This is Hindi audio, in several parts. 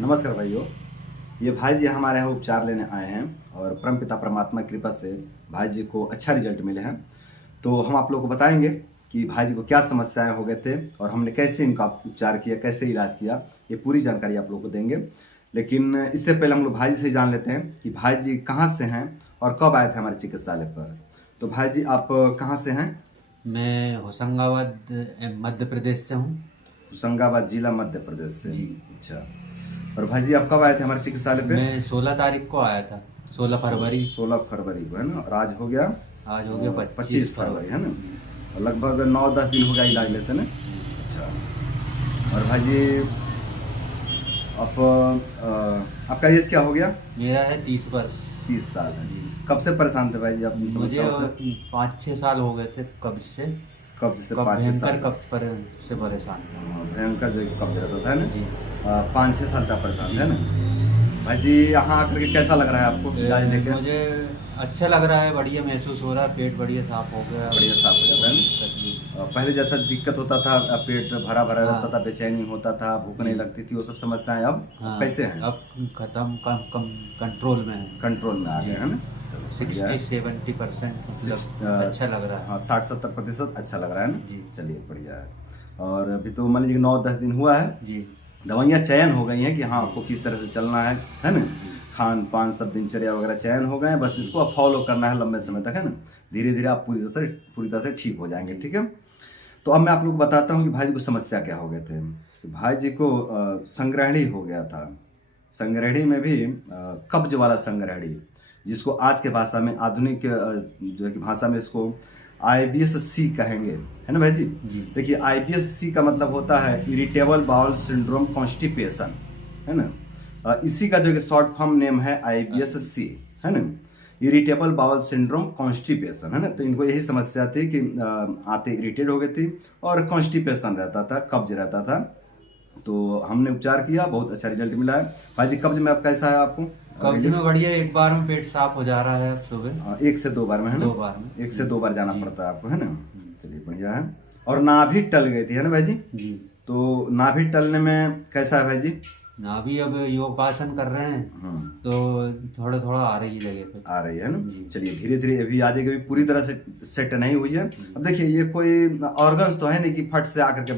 नमस्कार भाइयों। ये भाई जी हमारे यहाँ उपचार लेने आए हैं और परमपिता परमात्मा की कृपा से भाई जी को अच्छा रिजल्ट मिले हैं। तो हम आप लोगों को बताएंगे कि भाई जी को क्या समस्याएं हो गए थे और हमने कैसे इनका उपचार किया, कैसे इलाज किया, ये पूरी जानकारी आप लोगों को देंगे। लेकिन इससे पहले हम लोग भाई जी से जान लेते हैं कि भाई जी कहाँ से हैं और कब आए थे हमारे चिकित्सालय पर। तो भाई जी आप कहाँ से हैं? मैं होशंगाबाद मध्य प्रदेश से हूँ। होशंगाबाद जिला मध्य प्रदेश से। अच्छा। और भाई जी आप कब आए थे हमारे चिकित्सालय पे? मैं 16 तारीख को आया था, 16 फरवरी। 16 फरवरी को है ना, और आज हो गया 25 फरवरी है ना। और लगभग 9-10 दिन हो गया इलाज लेते ना। अच्छा। और भाई जी आपका एज क्या हो गया? मेरा है 30 वर्ष। 30 साल है। कब से परेशान थे भाई जी आप इन मुझे समस्याओं से? 5-6 साल हो गए थे कब्ज से। कब्ज से 5-6 साल भयंकर कब्ज से परेशान था। भयंकर जो कब्ज रहता था ना जी। 5-6 साल से आप परेशान थे ना। भाई जी यहाँ आकर के कैसा लग रहा है आपको इलाज लेके? मुझे अच्छा लग रहा है, बढ़िया महसूस हो रहा है, पेट बढ़िया साफ हो गया, बढ़िया साफ हो जाता है ना। पहले जैसा दिक्कत होता था, पेट भरा भरा रहता था, बेचैनी होता था, भूख नहीं लगती थी, वो सब समस्याएं अब कैसे हैं? अब खत्म, कम कंट्रोल में है। कंट्रोल में आ गए है ना। 60-70% अच्छा लग रहा है। हाँ 60-70% अच्छा लग रहा है ना जी। चलिए बढ़िया है। और अभी तो मान लीजिए 9-10 दिन हुआ है जी। दवाइयाँ चयन हो गई हैं कि हाँ आपको किस तरह से चलना है ना। खान पान सब दिनचर्या वगैरह चयन हो गए हैं, बस इसको आप फॉलो करना है लंबे समय तक है ना। धीरे धीरे आप पूरी तरह से ठीक हो जाएंगे। ठीक है। तो अब मैं आप लोग को बताता हूँ कि भाई जी को समस्या क्या हो गए थे। तो भाई जी को संग्रहणी हो गया था। संग्रहणी में भी कब्ज वाला संग्रहणी, जिसको आज के भाषा में आधुनिक जो है कि भाषा में इसको IBS-C कहेंगे, है ना भाई जी। देखिए IBS-C का मतलब होता है इरिटेबल बाउल सिंड्रोम कॉन्स्टिपेशन, है ना। इसी का जो शॉर्ट फॉर्म नेम है IBS-C, है ना, इरिटेबल बाउल सिंड्रोम कॉन्स्टिपेशन, है ना। तो इनको यही समस्या थी कि आते इरिटेट हो गई थी और कॉन्स्टिपेशन रहता था, कब्ज रहता था। तो हमने उपचार किया, बहुत अच्छा रिजल्ट मिला है। भाई जी कब्ज में अब कैसा है आपको? कब्ज में बढ़िया, एक बार में पेट साफ हो जा रहा है सुबह। 1 से 2 बार में है ना। 2 बार में 1 से 2 बार जाना पड़ता है आपको, है ना। चलिए बढ़िया है। और नाभि टल गई थी है ना भाई जी। जी। तो नाभि टलने में कैसा है भाई जी? नाभि अब योगासन कर रहे हैं तो थोड़ा थोड़ा आ रही है जगह पे, आ रही है ना। चलिए धीरे धीरे अभी आ जाएगी, पूरी तरह से सेट नहीं हुई है। अब देखिए ये कोई ऑर्गन्स तो है नहीं कि फट से आकर के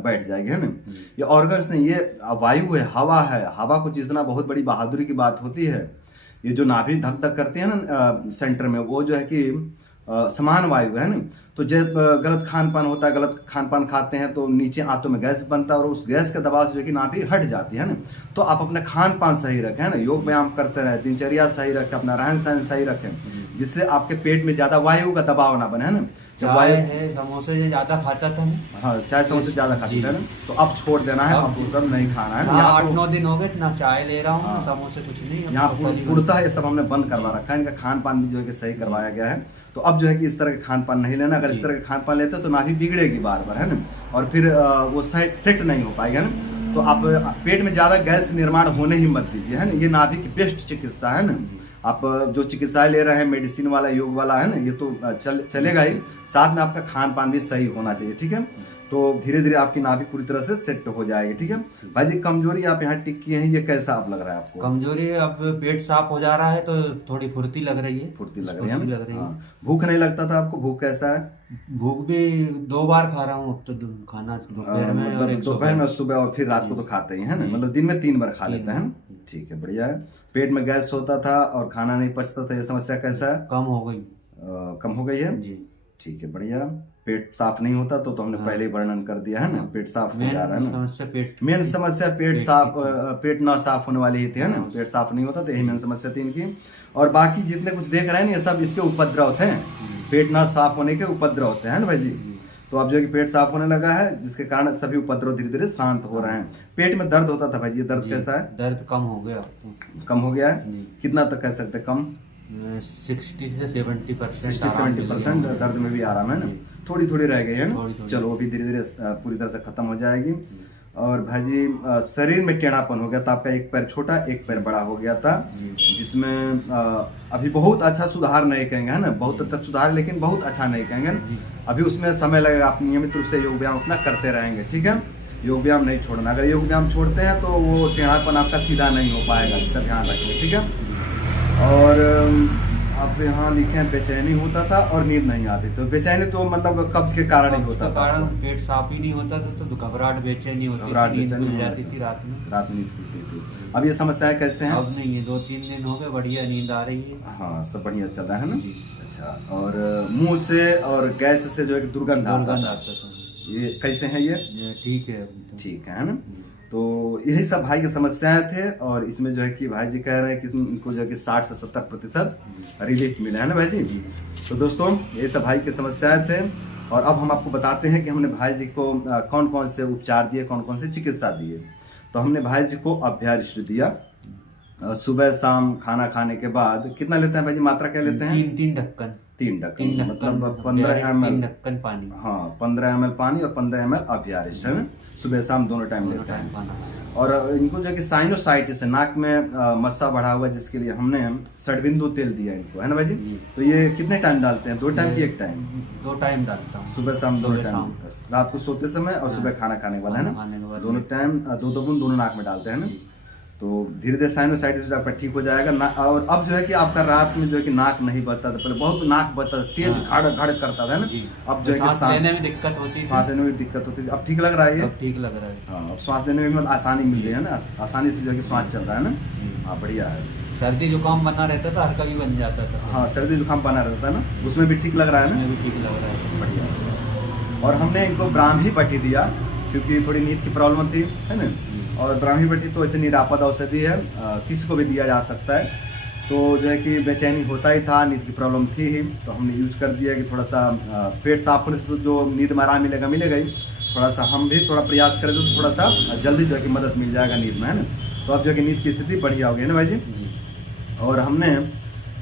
बैठ जाएगी, है ना। ये ऑर्गन्स नहीं, ये वायु है, हवा है। हवा को जितना बहुत बड़ी बहादुरी की बात होती है। ये जो नाभि धक धक करती है ना सेंटर में, वो जो है कि समान वायु है ना। तो जब गलत खान पान होता है, गलत खान पान खाते हैं तो नीचे आंतों में गैस बनता है और उस गैस के दबाव से जो है कि नाभि हट जाती है ना। तो आप अपने खान पान सही रखें, है ना, योग व्यायाम करते रहें, दिनचर्या सही रखें, अपना रहन सहन सही रखें, जिससे आपके पेट में ज्यादा वायु का दबाव ना बने, है ना। चाय है, समोसे ज्यादा खाता था। हाँ चाय समोसे ज्यादा खाते थे ना, तो अब छोड़ देना है, अब वो सब नहीं खाना है। 8-9 दिन हो गए ना चाय ले रहा हूँ, ना समोसे, कुछ नहीं। यहाँ पूर्णतः ये सब हमने बंद करवा रखा है। इनका खान पान भी जो है कि सही करवाया गया है। तो अब जो है कि इस तरह का खान पान नहीं लेना। अगर इस तरह का खान पान लेते तो नाभि बिगड़ेगी बार बार, है ना, और फिर वो सेट नहीं हो पाएगा ना। तो आप पेट में ज्यादा गैस निर्माण होने ही मत दीजिए, है ना। ये नाभि की बेस्ट चिकित्सा है ना। आप जो चिकित्साएं ले रहे हैं, मेडिसिन वाला, योग वाला, है ना, ये तो चलेगा ही, साथ में आपका खान पान भी सही होना चाहिए। ठीक है। तो धीरे धीरे आपकी नाभि पूरी तरह से सेट हो जाएगी। ठीक है भाई जी। कमजोरी आप यहाँ टिक किए हैं, ये कैसा आप लग रहा है आपको? कमजोरी, अब पेट साफ हो जा रहा है तो थोड़ी फुर्ती लग रही है। फुर्ती लग रही है। भूख नहीं लगता था आपको? भूख कैसा है? भूख भी 2 बार खा रहा हूँ तो खाना, दोपहर में और एक दोपहर में, सुबह और फिर रात को तो खाते ही है ना, मतलब दिन में 3 बार खा लेते हैं। ठीक है बढ़िया है। पेट में गैस होता था और खाना नहीं पचता था, ये समस्या कैसा है? कम हो गई। कम हो गई है जी। ठीक है बढ़िया। पेट साफ नहीं होता तो हमने पहले ही वर्णन कर दिया है ना। पेट साफ हो जा रहा है ना। मेन समस्या पेट साफ, पेट ना साफ होने वाली ही थी, है ना। पेट साफ नहीं होता तो यही मेन समस्या थी इनकी। और बाकी जितने कुछ देख रहे हैं ना, ये सब इसके उपद्रव थे, पेट ना साफ होने के उपद्रव होते हैं ना भाई जी। तो अब जो है कि पेट साफ होने लगा है, जिसके कारण सभी उपद्रव धीरे धीरे शांत हो रहे हैं। पेट में दर्द होता था भाई जी, दर्द कैसा है? दर्द कम हो गया। कम हो गया है? कितना तक कह सकते कम? 60 से 70%। 60-70% दर्द में भी आराम है ना। थोड़ी थोड़ी रह गई है ना। चलो वो भी धीरे धीरे पूरी तरह से खत्म हो जाएगी। और भाई जी शरीर में टेढ़ापन हो गया था आपका, एक पैर छोटा एक पैर बड़ा हो गया था, जिसमें अभी बहुत अच्छा सुधार नहीं कहेंगे, है ना, बहुत तक सुधार, लेकिन बहुत अच्छा नहीं कहेंगे। अभी उसमें समय लगेगा। आप नियमित रूप से योग व्यायाम अपना करते रहेंगे। ठीक है। योग व्यायाम नहीं छोड़ना। अगर योग व्यायाम छोड़ते हैं तो वो टेढ़ापन आपका सीधा नहीं हो पाएगा, इसका ध्यान रखिए, ठीक है। और आप यहाँ लिखे हैं बेचैनी होता था और नींद नहीं आती, तो बेचैनी तो मतलब कब्ज के कारण ही होता था, कारण पेट साफ ही नहीं होता था, तो घबराहट बेचैनी होती थी, नींद खुल जाती थी रात में, नींद खुलती थी। अब ये समस्याएं कैसे हैं? अब नहीं है, 2-3 दिन हो गए, बढ़िया नींद आ रही है। हाँ, सब बढ़िया चल रहा है ना। अच्छा, और मुंह से और गैस से जो है कि दुर्गंध आता था, ये कैसे है? ये ठीक है, ठीक है ना। तो यही सब भाई की समस्याएं थे, और इसमें जो है कि भाई जी कह रहे हैं कि इनको जो है कि 60 से 70% रिलीफ मिला है ना भाई जी। तो दोस्तों, ये सब भाई की समस्याएं थे, और अब हम आपको बताते हैं कि हमने भाई जी को कौन कौन से उपचार दिए, कौन कौन से चिकित्सा दिए। तो हमने भाई जी को अभ्यारिष्ट दिया, सुबह शाम खाना खाने के बाद। कितना लेते हैं भाई जी, मात्रा क्या लेते हैं? 3 ढक्कन, 3 ढक्कन मतलब 15 ml। 3 ढक्कन पानी। हाँ, 15 ml पानी और 15 ml अभ्यारिष्ट, है ना। सुबह शाम दोनों टाइम लेते हैं। और इनको जो है कि साइनोसाइटिस है, नाक में मस्सा बढ़ा हुआ है, जिसके लिए हमने षडबिंदु तेल दिया इनको, है ना भाई जी। तो ये कितने टाइम डालते हैं? 2 टाइम की 1 टाइम? 2 टाइम डालता हूँ, सुबह शाम 2 टाइम, रात को सोते समय और सुबह खाना खाने के बाद, है ना। दोनों टाइम 2 बूंद दोनों नाक में डालते हैं ना। तो धीरे धीरे साइनोसाइटिस आपका ठीक हो जाएगा। और अब जो है कि आपका रात में जो है कि नाक नहीं बजता था, पहले बहुत नाक बजता था, तेज घड़ घड़ करता था ना। अब जो है कि सांस लेने में दिक्कत होती थी, सांस लेने में दिक्कत होती थी। अब ठीक लग रहा है ये? अब ठीक लग रहा है। हाँ, अब सांस लेने में मतलब आसानी मिल रही है ना, आसानी से जो है कि सांस चल रहा है ना। हाँ, बढ़िया है। सर्दी जुकाम बना रहता था, हर कभी बन जाता था। हाँ, सर्दी जुकाम बना रहता था ना, उसमें भी ठीक लग रहा है ना। ठीक लग रहा है, बढ़िया। और हमने इनको ब्राह्मी पट्टी दिया, क्योंकि थोड़ी नींद की प्रॉब्लम थी, है ना। और ब्राह्मी पट्टी तो ऐसे निरापद औषधि है, किसी को भी दिया जा सकता है। तो जो है कि बेचैनी होता ही था, नींद की प्रॉब्लम थी ही, तो हमने यूज कर दिया कि थोड़ा सा पेट साफ होने से तो जो नींद में आराम मिलेगा ही, थोड़ा सा हम भी थोड़ा प्रयास करें तो थोड़ा सा जल्दी जो है कि मदद मिल जाएगा नींद में, है ना। तो अब जो है कि नींद की स्थिति बढ़िया हो गई है ना भाई जी। और हमने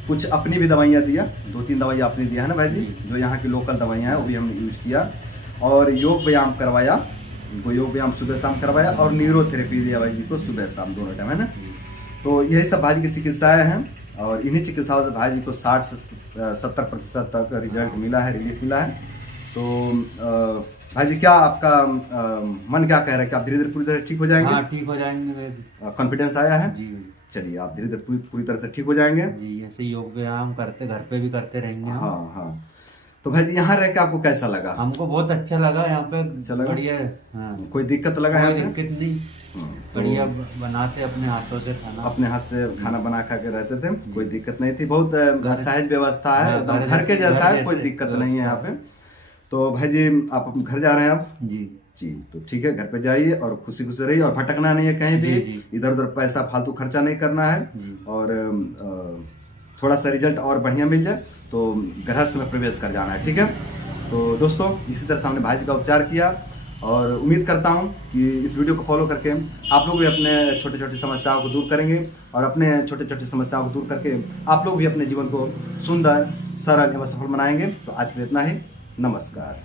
कुछ अपनी भी दवाइयाँ दिया, 2-3 दवाइयाँ अपनी दिया है ना भाई जी, जो यहाँ की लोकल दवाइयाँ हैं वो भी हमने यूज किया। और योग व्यायाम करवाया इनको, योग व्यायाम सुबह शाम करवाया, और न्यूरोथेरेपी दिया भाई जी को सुबह शाम दोनों टाइम, है ना। तो यही सब भाई जी की चिकित्साएं हैं, और इन्हीं चिकित्साओं से भाई जी को 60 से 70% तक रिजल्ट मिला है, रिलीफ मिला है। तो भाई जी, क्या आपका मन क्या कह रहा है कि आप धीरे धीरे पूरी तरह ठीक हो जाएंगे? हाँ, ठीक हो जाएंगे, कॉन्फिडेंस आया है जी। चलिए, आप धीरे धीरे पूरी तरह से ठीक हो जाएंगे जी। ऐसे योग व्यायाम करते घर पे भी करते रहेंगे हम। हाँ हाँ। तो भाई जी, यहाँ रह के आपको कैसा लगा? हमको बहुत अच्छा लगा, यहाँ पे बढ़िया। हाँ, कोई दिक्कत लगा? कोई दिक्कत नहीं, बढ़िया बनाते अपने हाथों से खाना, अपने हाथ से खाना बना खा के रहते थे, कोई दिक्कत नहीं थी। बहुत सहज व्यवस्था है, एकदम घर के जैसा है, कोई दिक्कत नहीं है यहाँ पे। तो भाई जी, आप घर जा रहे हैं अब? जी, तो ठीक है, घर पे जाइए और खुशी खुशी रहिए, और भटकना नहीं है कहीं भी, इधर उधर पैसा फालतू खर्चा नहीं करना है। और थोड़ा सा रिजल्ट और बढ़िया मिल जाए तो गृहस्थ में प्रवेश कर जाना है, ठीक है। तो दोस्तों, इसी तरह से हमने भाई जी का उपचार किया, और उम्मीद करता हूं कि इस वीडियो को फॉलो करके आप लोग भी अपने छोटे छोटे समस्याओं को दूर करेंगे, और अपने छोटे छोटे समस्याओं को दूर करके आप लोग भी अपने जीवन को सुंदर, सरल एवं सफल बनाएंगे। तो आज के लिए इतना ही, नमस्कार।